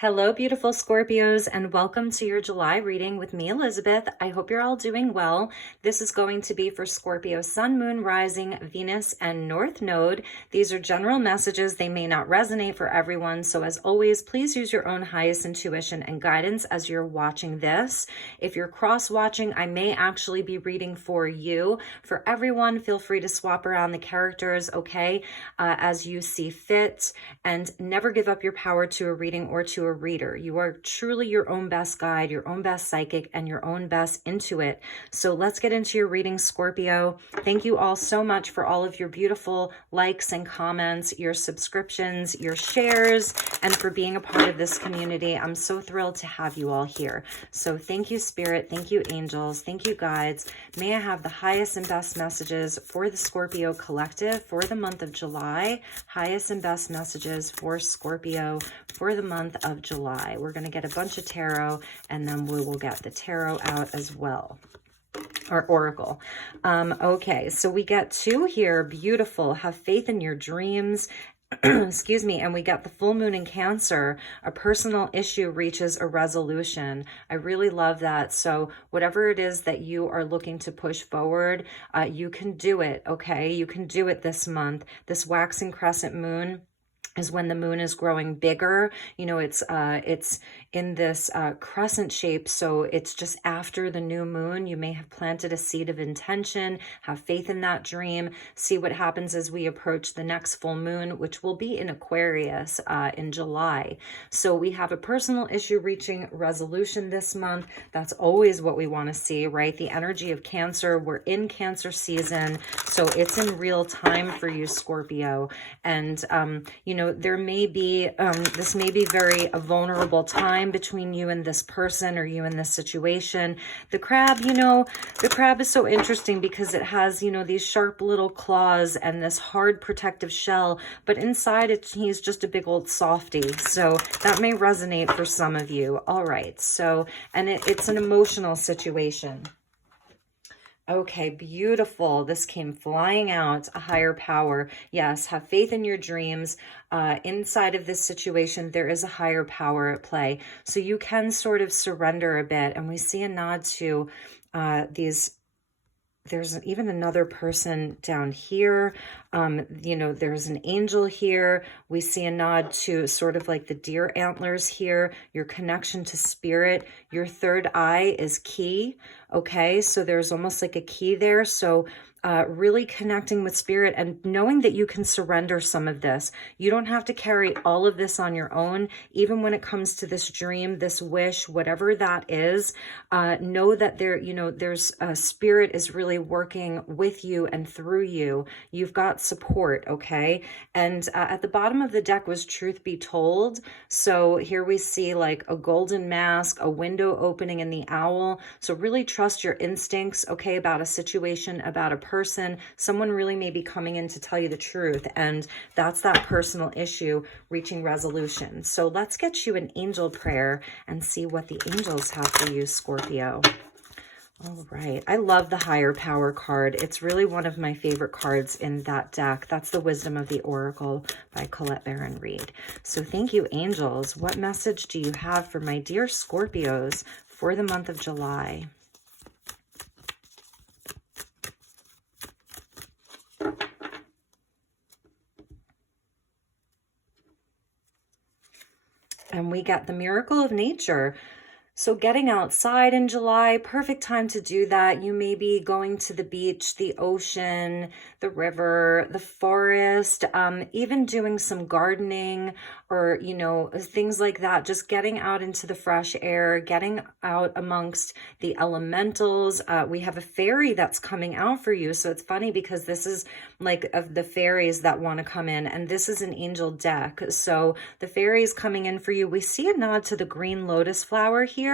Hello, beautiful Scorpios, and welcome to your July reading with me, Elizabeth. I hope you're all doing well. This is going to be for Scorpio Sun, Moon, Rising, Venus, and North Node. These are general messages. They may not resonate for everyone. So as always, please use your own highest intuition and guidance as you're watching this. If you're cross-watching, I may actually be reading for you. For everyone, feel free to swap around the characters, okay, as you see fit. And never give up your power to a reading or to a reader. You are truly your own best guide, your own best psychic, and your own best intuit. So let's get into your reading, Scorpio. Thank you all so much for all of your beautiful likes and comments, your subscriptions, your shares, and for being a part of this community. I'm so thrilled to have you all here. So thank you, Spirit. Thank you, angels. Thank you, guides. May I have the highest and best messages for the Scorpio collective for the month of July. Highest and best messages for Scorpio for the month of July. We're going to get a bunch of tarot, and then we will get the tarot out as well, or oracle. Okay, so we get two here. Beautiful. Have faith in your dreams. Excuse me. And we got the full moon in Cancer. A personal issue reaches a resolution. I really love that. So whatever it is that you are looking to push forward, you can do it. Okay, you can do it this month. This waxing crescent moon is when the moon is growing bigger. You know, it's in this crescent shape, so it's just after the new moon. You may have planted a seed of intention. Have faith in that dream. See what happens as we approach the next full moon, which will be in Aquarius in July. So we have a personal issue reaching resolution this month. That's always what we want to see, right? The energy of Cancer. We're in Cancer season, so it's in real time for you, Scorpio. And you know, there may be, this may be a vulnerable time between you and this person, or you and this situation. The crab, you know, the crab is so interesting because it has, you know, these sharp little claws and this hard protective shell, but inside he's just a big old softie. So that may resonate for some of you. All right. So, and it's an emotional situation. Okay, beautiful. This came flying out, a higher power. Yes, have faith in your dreams. Inside of this situation, there is a higher power at play. So you can sort of surrender a bit. And we see a nod to there's even another person down here. You know, there's an angel here. We see a nod to sort of like the deer antlers here, your connection to spirit. Your third eye is key. Okay, so there's almost like a key there. So really connecting with spirit and knowing that you can surrender some of this. You don't have to carry all of this on your own. Even when it comes to this dream, this wish, whatever that is, know that there's spirit is really working with you and through you. You've got support, okay? And at the bottom of the deck was truth be told. So here we see like a golden mask, a window opening, and the owl. So really trust your instincts, okay, about a situation, about a person. Someone really may be coming in to tell you the truth, and that's that personal issue reaching resolution. So let's get you an angel prayer and see what the angels have for you, Scorpio. All right. I love the higher power card. It's really one of my favorite cards in that deck. That's the Wisdom of the Oracle by Colette Baron Reed. So thank you, angels. What message do you have for my dear Scorpios for the month of July? And we got the miracle of nature. So getting outside in July, perfect time to do that. You may be going to the beach, the ocean, the river, the forest, even doing some gardening or, you know, things like that. Just getting out into the fresh air, getting out amongst the elementals. We have a fairy that's coming out for you. So it's funny because this is like of the fairies that want to come in, and this is an angel deck. So the fairies coming in for you. We see a nod to the green lotus flower here.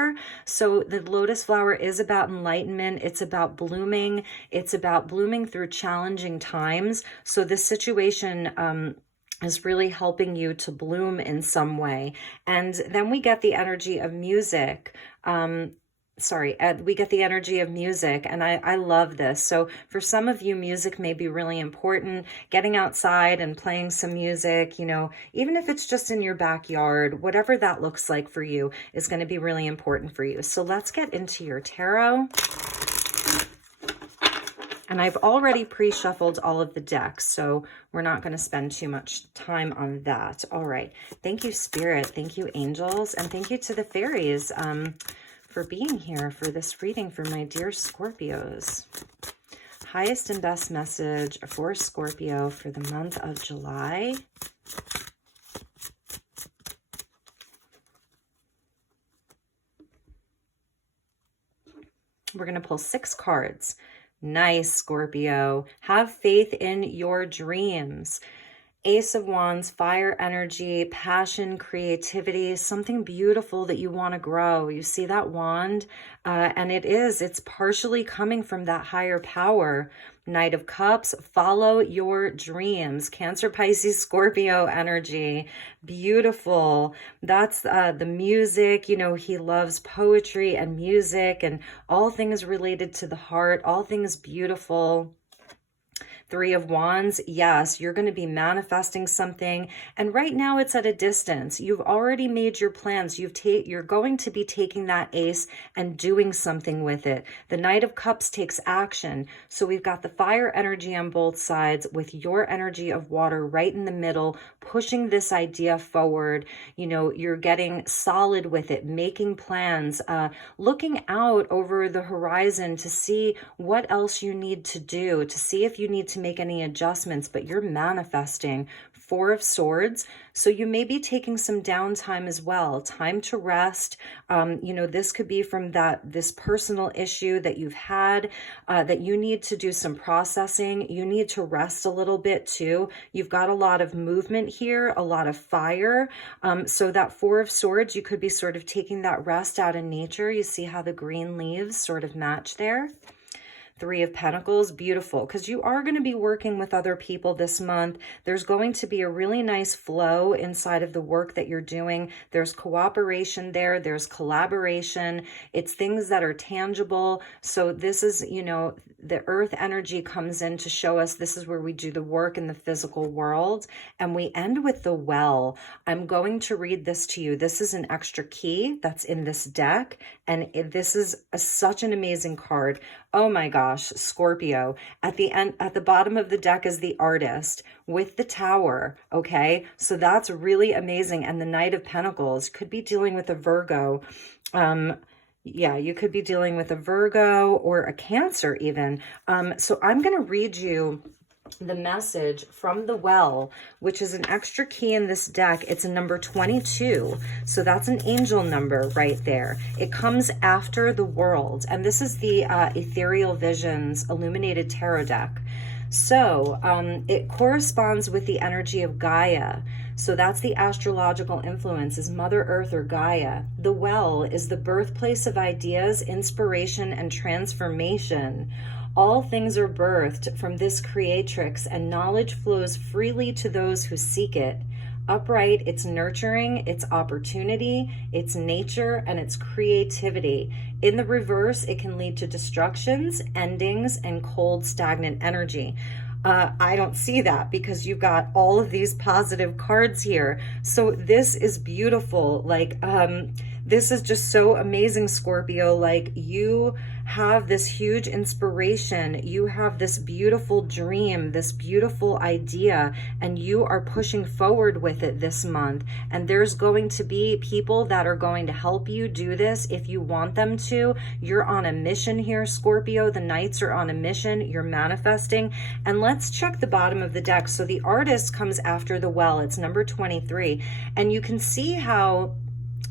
So the lotus flower is about enlightenment. It's about blooming. It's about blooming through challenging times. So this situation is really helping you to bloom in some way. And then we get the energy of music. we get the energy of music, and I love this. So for some of you, music may be really important. Getting outside and playing some music, you know, even if it's just in your backyard, whatever that looks like for you is going to be really important for you. So let's get into your tarot. And I've already pre-shuffled all of the decks, so we're not going to spend too much time on that. All right. Thank you, Spirit. Thank you, angels. And thank you to the fairies for being here for this reading for my dear Scorpios. Highest and best message for Scorpio for the month of July. We're going to pull 6 cards. Nice, Scorpio. Have faith in your dreams. Ace of Wands, fire energy, passion, creativity, something beautiful that you want to grow. You see that wand? And it's partially coming from that higher power. Knight of Cups, follow your dreams. Cancer, Pisces, Scorpio energy. Beautiful. That's the music. You know, he loves poetry and music and all things related to the heart, all things beautiful. 3 of Wands, yes, you're going to be manifesting something. And right now it's at a distance. You've already made your plans. You're going to be taking that ace and doing something with it. The Knight of Cups takes action. So we've got the fire energy on both sides with your energy of water right in the middle, pushing this idea forward. You know, you're getting solid with it, making plans, looking out over the horizon to see what else you need to do, to see if you need to make any adjustments, but you're manifesting. 4 of Swords. So you may be taking some downtime as well. Time to rest. You know, this could be from this personal issue that you've had, that you need to do some processing. You need to rest a little bit too. You've got a lot of movement here, a lot of fire. So that 4 of Swords, you could be sort of taking that rest out in nature. You see how the green leaves sort of match there. 3 of Pentacles, beautiful, because you are going to be working with other people this month. There's going to be a really nice flow inside of the work that you're doing. There's cooperation there. There's collaboration. It's things that are tangible. So this is, you know, the earth energy comes in to show us this is where we do the work in the physical world. And we end with the Well. I'm going to read this to you. This is an extra key that's in this deck. And this is such an amazing card. Oh my gosh, Scorpio. At the end, at the bottom of the deck is the Artist with the Tower. Okay, so that's really amazing. And the Knight of Pentacles could be dealing with a Virgo. Yeah, you could be dealing with a Virgo or a Cancer even. So I'm going to read you the message from the Well, which is an extra key in this deck. It's a number 22. So that's an angel number right there. It comes after the World. And this is the Ethereal Visions Illuminated Tarot deck. So it corresponds with the energy of Gaia. So that's the astrological influence, is Mother Earth or Gaia. The Well is the birthplace of ideas, inspiration, and transformation. All things are birthed from this creatrix, and knowledge flows freely to those who seek it. Upright, it's nurturing, it's opportunity, it's nature, and it's creativity. In the reverse, it can lead to destructions, endings, and cold, stagnant energy. I don't see that because you've got all of these positive cards here. So this is beautiful. Like, this is just so amazing, Scorpio. Like, you have this huge inspiration. You have this beautiful dream, this beautiful idea, and you are pushing forward with it this month. And there's going to be people that are going to help you do this if you want them to. You're on a mission here, Scorpio. The Knights are on a mission. You're manifesting. And let's check the bottom of the deck. So the Artist comes after the Well. It's number 23. And you can see how,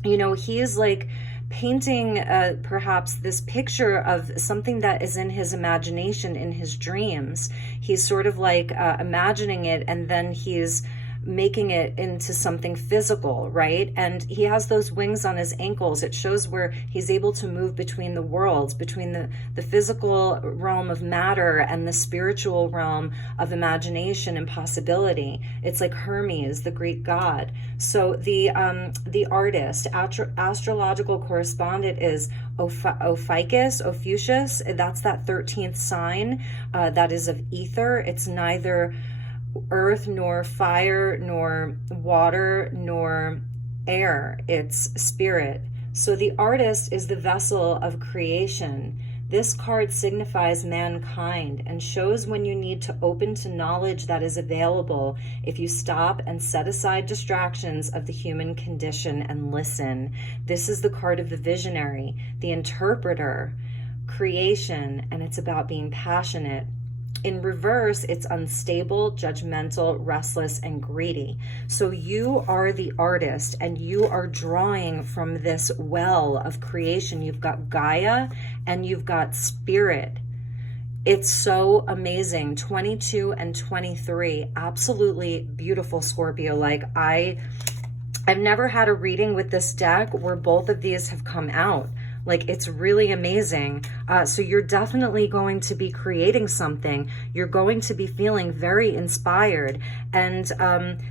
you know, he is like painting perhaps this picture of something that is in his imagination, in his dreams. He's sort of like imagining it, and then he's making it into something physical, right? And he has those wings on his ankles. It shows where he's able to move between the worlds, between the physical realm of matter and the spiritual realm of imagination and possibility. It's like Hermes, the Greek god. So the artist, astrological correspondent is Ophiuchus. That's that 13th sign that is of ether. It's neither earth nor fire nor water nor air. It's spirit. So the artist is the vessel of creation. This card signifies mankind and shows when you need to open to knowledge that is available if you stop and set aside distractions of the human condition and listen. This is the card of the visionary, the interpreter, creation, and it's about being passionate. In reverse, it's unstable, judgmental, restless, and greedy. So you are the artist and you are drawing from this well of creation. You've got Gaia and you've got spirit. It's so amazing. 22 and 23, absolutely beautiful, Scorpio. Like I've never had a reading with this deck where both of these have come out. Like, it's really amazing. So you're definitely going to be creating something. You're going to be feeling very inspired. And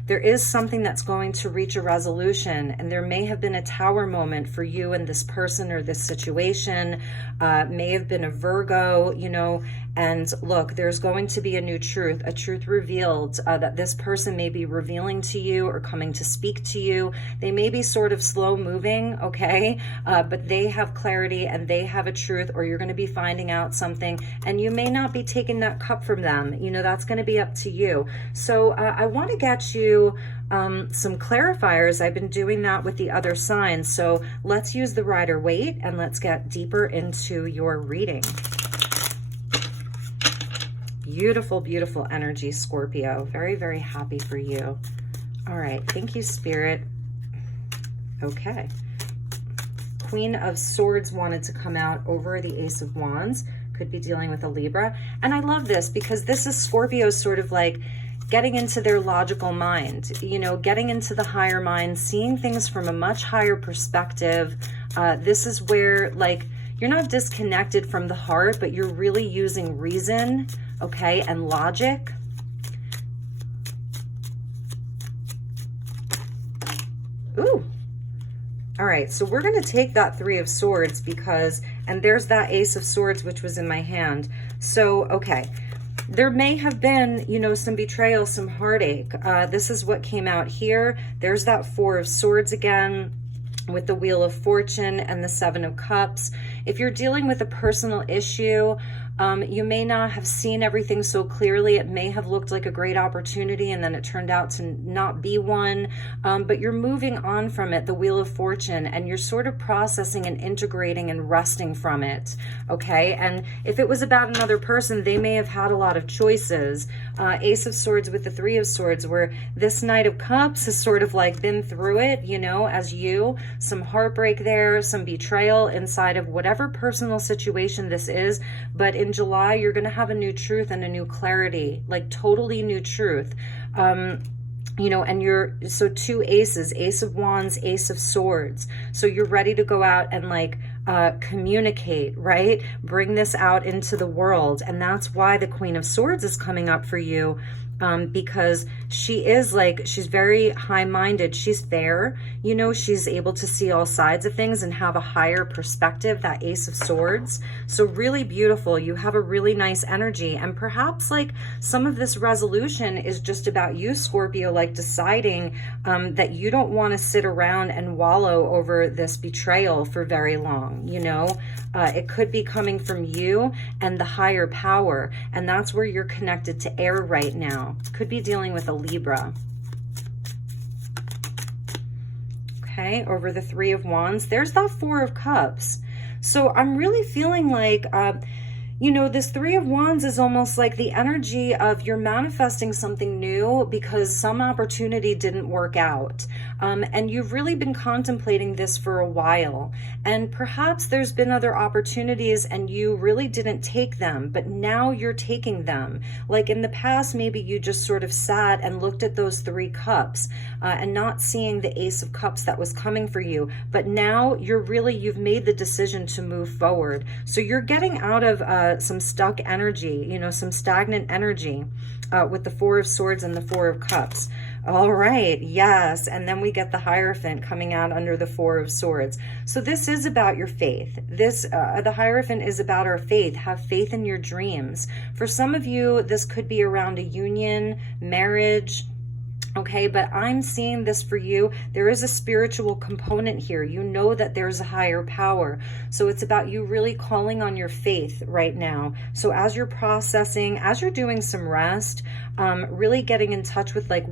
there is something that's going to reach a resolution. And there may have been a tower moment for you and this person or this situation. May have been a Virgo, you know. And look, there's going to be a truth revealed that this person may be revealing to you or coming to speak to you. They may be sort of slow moving, okay? But they have clarity and they have a truth, or you're going to be finding out something and you may not be taking that cup from them. You know, that's going to be up to you. So I want to get you some clarifiers. I've been doing that with the other signs. So let's use the Rider-Waite and let's get deeper into your reading. Beautiful, beautiful energy, Scorpio. Very, very happy for you. All right. Thank you, Spirit. Okay. Queen of Swords wanted to come out over the Ace of Wands. Could be dealing with a Libra. And I love this because this is Scorpio sort of like getting into their logical mind, you know, getting into the higher mind, seeing things from a much higher perspective. This is where, like, you're not disconnected from the heart, but you're really using reason, okay, and logic. Ooh. All right, so we're going to take that Three of Swords because, and there's that Ace of Swords, which was in my hand. So, okay, there may have been, you know, some betrayal, some heartache. This is what came out here. There's that Four of Swords again with the Wheel of Fortune and the Seven of Cups. If you're dealing with a personal issue, you may not have seen everything so clearly. It may have looked like a great opportunity and then it turned out to not be one, but you're moving on from it, the Wheel of Fortune, and you're sort of processing and integrating and resting from it, okay? And if it was about another person, they may have had a lot of choices. Ace of Swords with the Three of Swords, where this Knight of Cups has sort of like been through it, you know, as you. Some heartbreak there, some betrayal inside of whatever personal situation this is, but in July, you're going to have a new truth and a new clarity, like totally new truth. You know, and you're, so two aces, Ace of Wands, Ace of Swords. So you're ready to go out and like communicate, right? Bring this out into the world. And that's why the Queen of Swords is coming up for you. Because she is like, she's very high-minded. She's fair, you know, she's able to see all sides of things and have a higher perspective, that Ace of Swords. So really beautiful. You have a really nice energy. And perhaps like some of this resolution is just about you, Scorpio, like deciding that you don't want to sit around and wallow over this betrayal for very long, you know. It could be coming from you and the higher power. And that's where you're connected to air right now. Could be dealing with a Libra. Okay, over the Three of Wands. There's that Four of Cups. So I'm really feeling like, You know, this Three of Wands is almost like the energy of you're manifesting something new because some opportunity didn't work out. And you've really been contemplating this for a while. And perhaps there's been other opportunities and you really didn't take them, but now you're taking them. Like in the past, maybe you just sort of sat and looked at those Three Cups and not seeing the Ace of Cups that was coming for you. But now you've made the decision to move forward. So you're getting out of some stuck energy, you know, some stagnant energy with the Four of Swords and the Four of Cups. All right, yes, and then we get the Hierophant coming out under the Four of Swords. So this is about your faith. The Hierophant is about our faith. Have faith in your dreams. For some of you, this could be around a union, marriage. Okay, but I'm seeing this for you. There is a spiritual component here. You know that there's a higher power. So it's about you really calling on your faith right now. So as you're processing, as you're doing some rest, really getting in touch with like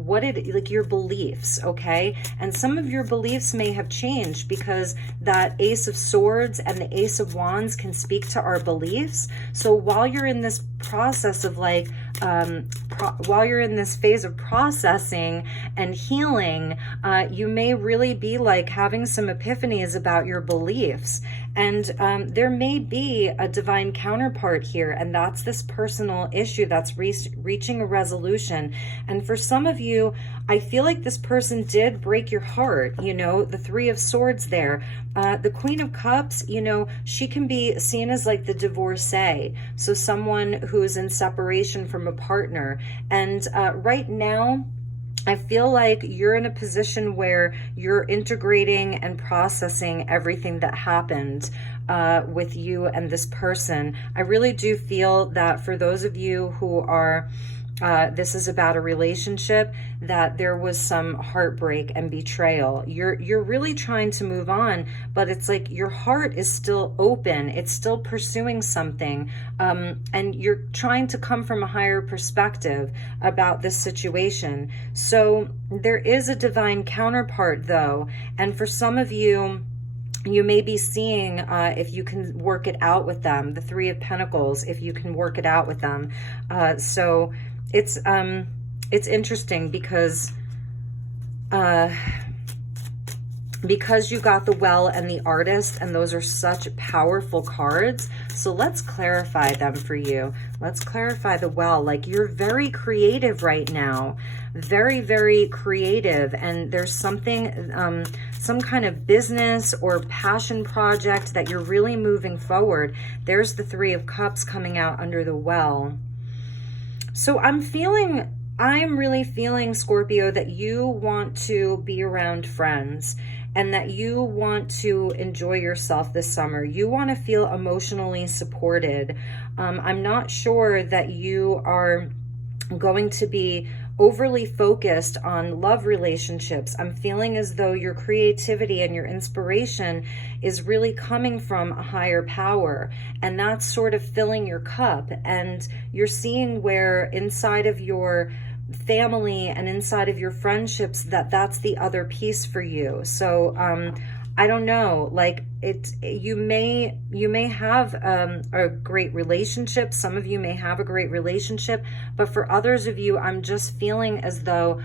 your beliefs, okay? And some of your beliefs may have changed because that Ace of Swords and the Ace of Wands can speak to our beliefs. So while you're in this process of like, while you're in this phase of processing and healing, you may really be like having some epiphanies about your beliefs. And there may be a divine counterpart here, and that's this personal issue that's reaching a resolution. And for some of you, I feel like this person did break your heart, you know, the Three of Swords there. The Queen of Cups, you know, she can be seen as like the divorcee. So someone who's in separation from a partner. And right now, I feel like you're in a position where you're integrating and processing everything that happened with you and this person. I really do feel that for those of you who are this is about a relationship, that there was some heartbreak and betrayal. You're really trying to move on, but it's like your heart is still open. It's still pursuing something. And you're trying to come from a higher perspective about this situation. So there is a divine counterpart though. And for some of you, you may be seeing if you can work it out with them, the Three of Pentacles, if you can work it out with them. So it's interesting because you got the Well and the Artist, and those are such powerful cards. So let's clarify them for you. Let's clarify the Well. Like, you're very creative right now, very, very creative. And there's something, some kind of business or passion project that you're really moving forward. There's the Three of Cups coming out under the Well. So I'm really feeling, Scorpio, that you want to be around friends and that you want to enjoy yourself this summer. You want to feel emotionally supported. I'm not sure that you are going to be overly focused on love relationships. I'm feeling as though your creativity and your inspiration is really coming from a higher power, and that's sort of filling your cup. And you're seeing where inside of your family and inside of your friendships that's the other piece for you. So I don't know, like you may have a great relationship. Some of you may have a great relationship, but for others of you, I'm just feeling as though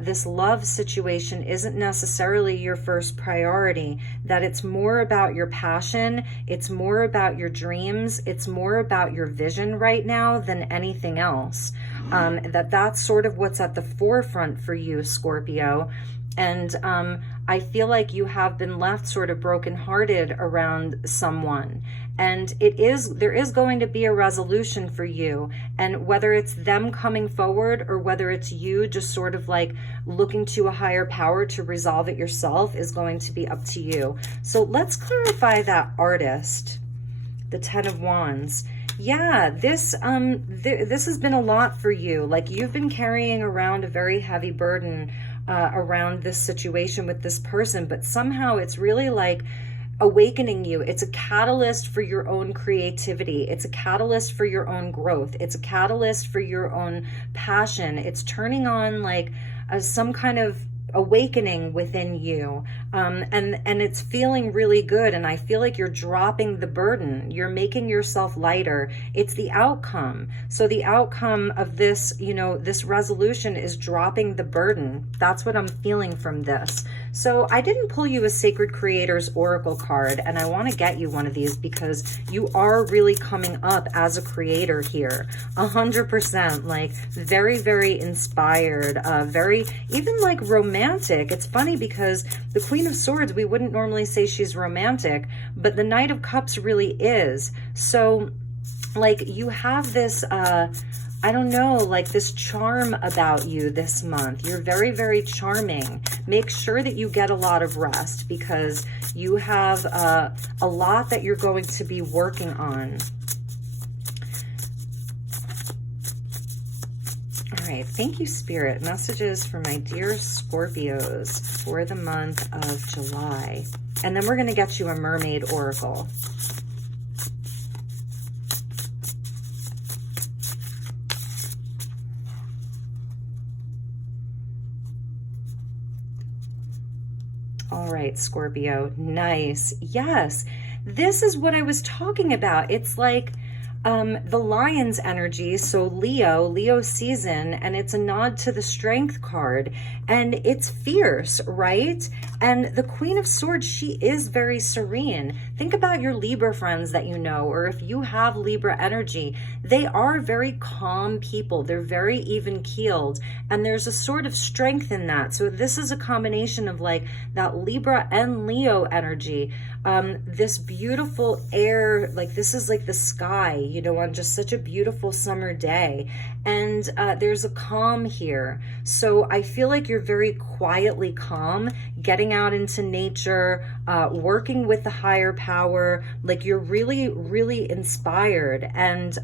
this love situation isn't necessarily your first priority, that it's more about your passion, it's more about your dreams, it's more about your vision right now than anything else. That's sort of what's at the forefront for you, Scorpio. And I feel like you have been left sort of brokenhearted around someone. And there is going to be a resolution for you. And whether it's them coming forward or whether it's you just sort of like looking to a higher power to resolve it yourself is going to be up to you. So let's clarify that Artist, the Ten of Wands. Yeah, this has been a lot for you. Like, you've been carrying around a very heavy burden around this situation with this person, but somehow it's really like awakening you. It's a catalyst for your own creativity. It's a catalyst for your own growth. It's a catalyst for your own passion. It's turning on like some kind of awakening within you, and it's feeling really good, and I feel like you're dropping the burden, you're making yourself lighter. It's the outcome. So the outcome of this, you know, this resolution is dropping the burden. That's what I'm feeling from this. So I didn't pull you a Sacred Creators Oracle card, and I want to get you one of these because you are really coming up as a creator here, 100%, like very, very inspired, very even like romantic. It's funny because the Queen of Swords, we wouldn't normally say she's romantic, but the Knight of Cups really is. So like you have this I don't know, like this charm about you this month. You're very, very charming. Make sure that you get a lot of rest because you have a lot that you're going to be working on. All right, thank you, Spirit. Messages for my dear Scorpios for the month of July. And then we're going to get you a Mermaid Oracle. All right, Scorpio, nice. Yes, this is what I was talking about. It's like the Lion's energy, so Leo season, and it's a nod to the Strength card, and it's fierce, right? And the Queen of Swords, she is very serene. Think about your Libra friends that you know, or if you have Libra energy, they are very calm people. They're very even-keeled, and there's a sort of strength in that. So this is a combination of like that Libra and Leo energy. This beautiful air, like this is like the sky, you know, on just such a beautiful summer day. And there's a calm here. So I feel like you're very quietly calm, getting out into nature, working with the higher power. Like you're really, really inspired. And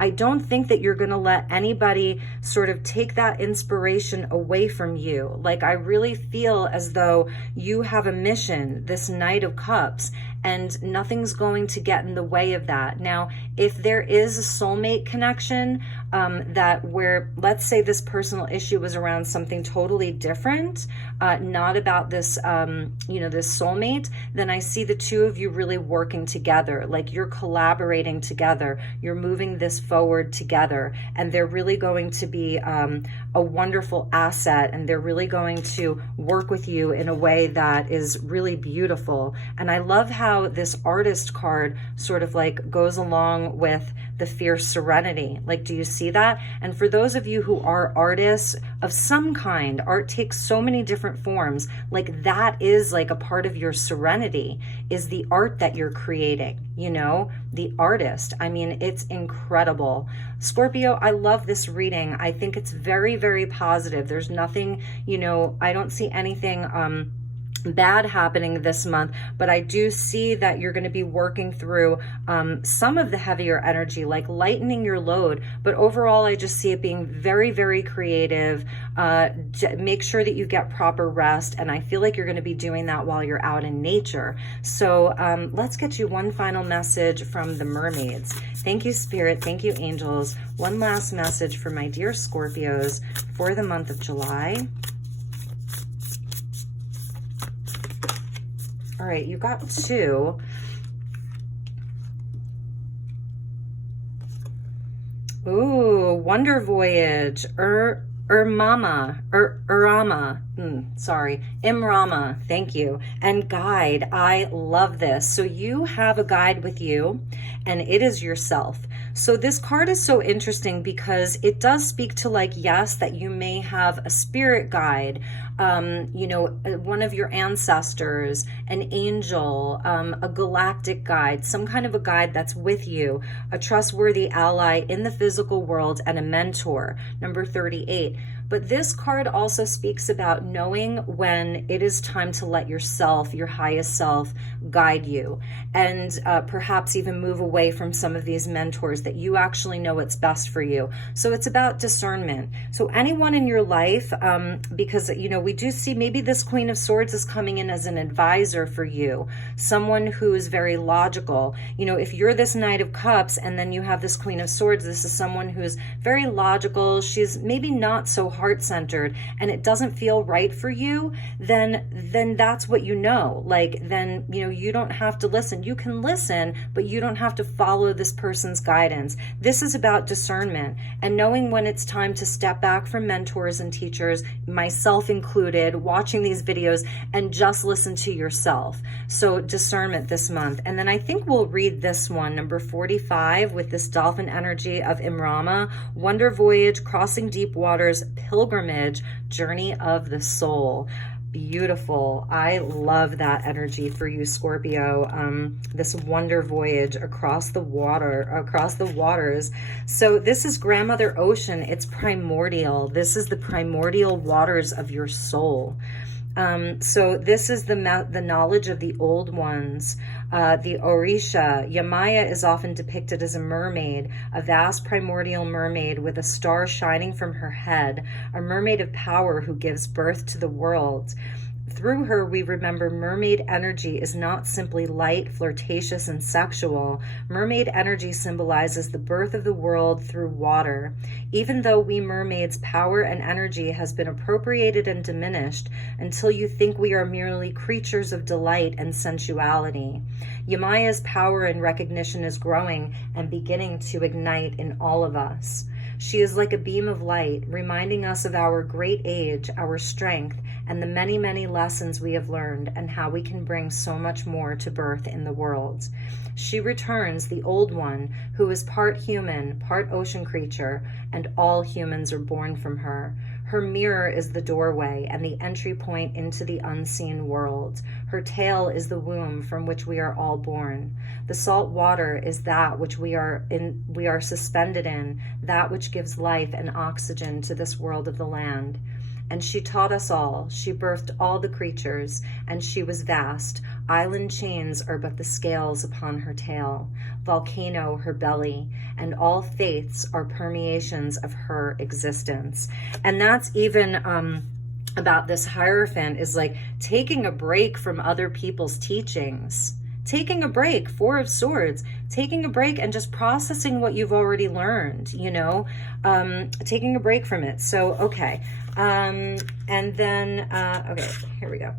I don't think that you're going to let anybody sort of take that inspiration away from you. Like I really feel as though you have a mission, this Knight of Cups, and nothing's going to get in the way of that. Now, if there is a soulmate connection, that where, let's say this personal issue was around something totally different, not about this, you know, this soulmate, then I see the two of you really working together. Like you're collaborating together, you're moving this forward together, and they're really going to be a wonderful asset, and they're really going to work with you in a way that is really beautiful. And I love how this Artist card sort of like goes along with the fierce serenity. Like, do you see that? And for those of you who are artists of some kind, art takes so many different forms. Like that is like a part of your serenity, is the art that you're creating, you know, the artist. I mean, it's incredible. Scorpio, I love this reading. I think it's very, very positive. There's nothing, you know, I don't see anything bad happening this month, but I do see that you're going to be working through some of the heavier energy, like lightening your load. But overall, I just see it being very, very creative. Make sure that you get proper rest, and I feel like you're going to be doing that while you're out in nature. So let's get you one final message from the mermaids. Thank you, Spirit. Thank you, angels. One last message for my dear Scorpios for the month of July. All right, you got two. Ooh, Wonder Voyage, Imrama, thank you. And guide, I love this. So you have a guide with you, and it is yourself. So this card is so interesting because it does speak to, like, yes, that you may have a spirit guide, you know, one of your ancestors, an angel, a galactic guide, some kind of a guide that's with you, a trustworthy ally in the physical world, and a mentor, number 38. But this card also speaks about knowing when it is time to let yourself, your highest self, guide you, and perhaps even move away from some of these mentors that you actually know what's best for you. So it's about discernment. So anyone in your life, because, you know, we do see maybe this Queen of Swords is coming in as an advisor for you, someone who is very logical. You know, if you're this Knight of Cups and then you have this Queen of Swords, this is someone who's very logical. She's maybe not so heart-centered and it doesn't feel right for you, then that's what you know. Like, then, you know, you don't have to listen. You can listen, but you don't have to follow this person's guidance. This is about discernment and knowing when it's time to step back from mentors and teachers, myself included, watching these videos, and just listen to yourself. So discernment this month. And then I think we'll read this one, number 45, with this dolphin energy of Imrama, Wonder Voyage, Crossing Deep Waters, Pilgrimage, Journey of the Soul. Beautiful. I love that energy for you, Scorpio. This wonder voyage across the waters. So this is Grandmother Ocean. It's primordial. This is the primordial waters of your soul. So this is the knowledge of the old ones, the Orisha. Yamaya is often depicted as a mermaid, a vast primordial mermaid with a star shining from her head, a mermaid of power who gives birth to the world. Through her, we remember mermaid energy is not simply light, flirtatious, and sexual. Mermaid energy symbolizes the birth of the world through water. Even though we mermaids' power and energy has been appropriated and diminished until you think we are merely creatures of delight and sensuality, Yamaya's power and recognition is growing and beginning to ignite in all of us. She is like a beam of light, reminding us of our great age, our strength, and the many, many lessons we have learned and how we can bring so much more to birth in the world. She returns the old one who is part human, part ocean creature, and all humans are born from her. Her mirror is the doorway and the entry point into the unseen world. Her tail is the womb from which we are all born. The salt water is that which we are suspended in, that which gives life and oxygen to this world of the land. And she taught us all, she birthed all the creatures, and she was vast. Island chains are but the scales upon her tail, volcano her belly, and all faiths are permeations of her existence. And that's even about this Hierophant, is like taking a break from other people's teachings. Taking a break, Four of Swords, taking a break and just processing what you've already learned, you know, taking a break from it. So, okay. And then, okay, here we go.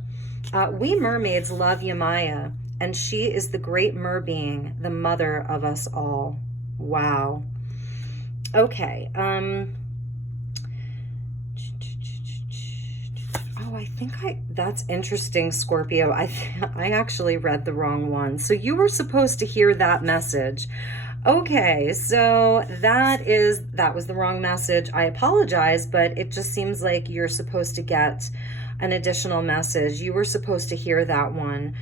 We mermaids love Yamaya, and she is the great mer being, the mother of us all. Wow. Okay. Oh, I think that's interesting, Scorpio. I actually read the wrong one. So you were supposed to hear that message. Okay, so that was the wrong message. I apologize, but it just seems like you're supposed to get an additional message. You were supposed to hear that one.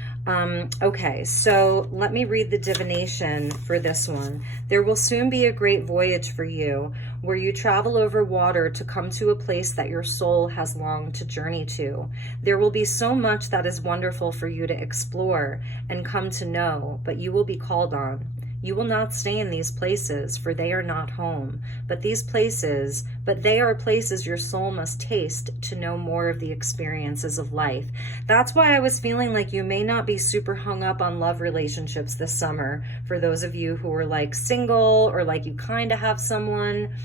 Okay, so let me read the divination for this one. There will soon be a great voyage for you, where you travel over water to come to a place that your soul has longed to journey to. There will be so much that is wonderful for you to explore and come to know, but you will be called on. You will not stay in these places, for they are not home, but they are places your soul must taste to know more of the experiences of life. That's why I was feeling like you may not be super hung up on love relationships this summer, for those of you who are like single or like you kind of have someone.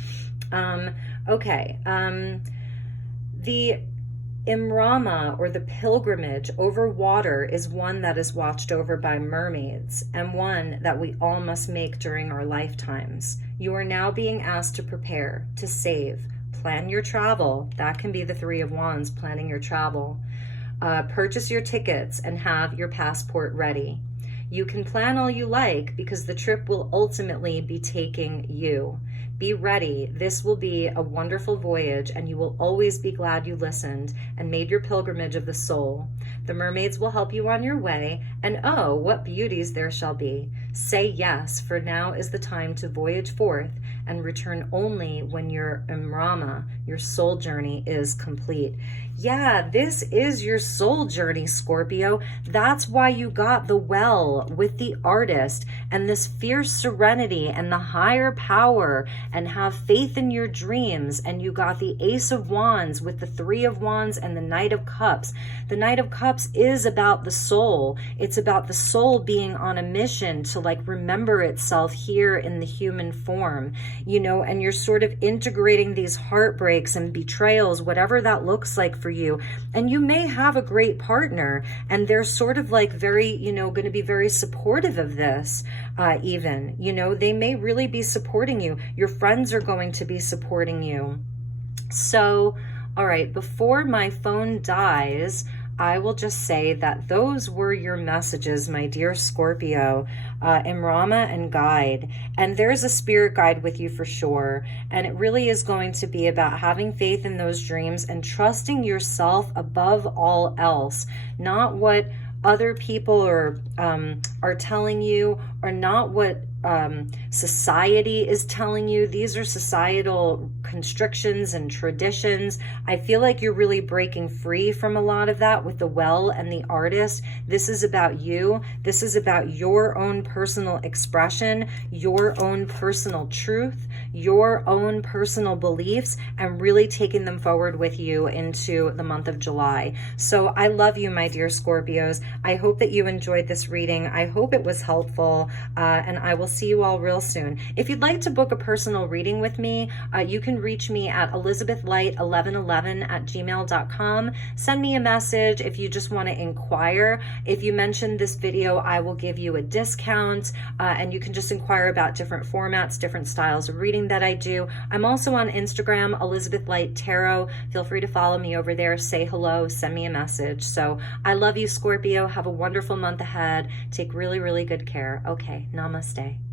The Imrama, or the pilgrimage over water, is one that is watched over by mermaids, and one that we all must make during our lifetimes. You are now being asked to prepare, to save, plan your travel. That can be the Three of Wands, planning your travel. Purchase your tickets and have your passport ready. You can plan all you like, because the trip will ultimately be taking you. Be ready. This will be a wonderful voyage, and you will always be glad you listened and made your pilgrimage of the soul. The mermaids will help you on your way, and oh, what beauties there shall be. Say yes, for now is the time to voyage forth and return only when your Imrama, your soul journey, is complete. Yeah, this is your soul journey, Scorpio. That's why you got the Well with the Artist and this fierce serenity and the higher power, and have faith in your dreams. And you got the Ace of Wands with the Three of Wands and the Knight of Cups. The Knight of Cups is about the soul. It's It's about the soul being on a mission to like remember itself here in the human form, you know, and you're sort of integrating these heartbreaks and betrayals, whatever that looks like for you. And you may have a great partner and they're sort of like very, you know, going to be very supportive of this. Even, you know, they may really be supporting you. Your friends are going to be supporting you. So, all right, before my phone dies, I will just say that those were your messages, my dear Scorpio, Imrama and guide. And there's a spirit guide with you for sure. And it really is going to be about having faith in those dreams and trusting yourself above all else, not what other people are telling you, or not what society is telling you. These are societal constrictions and traditions. I feel like you're really breaking free from a lot of that with the Well and the Artist. This is about you. This is about your own personal expression, your own personal truth, your own personal beliefs, and really taking them forward with you into the month of July. So I love you, my dear Scorpios. I hope that you enjoyed this reading. I hope it was helpful, and I will see you all real soon. If you'd like to book a personal reading with me, you can reach me at elizabethlight1111@gmail.com. Send me a message if you just want to inquire. If you mention this video, I will give you a discount, and you can just inquire about different formats, different styles of reading that I do. I'm also on Instagram, elizabethlighttarot. Feel free to follow me over there, say hello, send me a message. So I love you, Scorpio. Have a wonderful month ahead. Take really, really good care. Okay, namaste.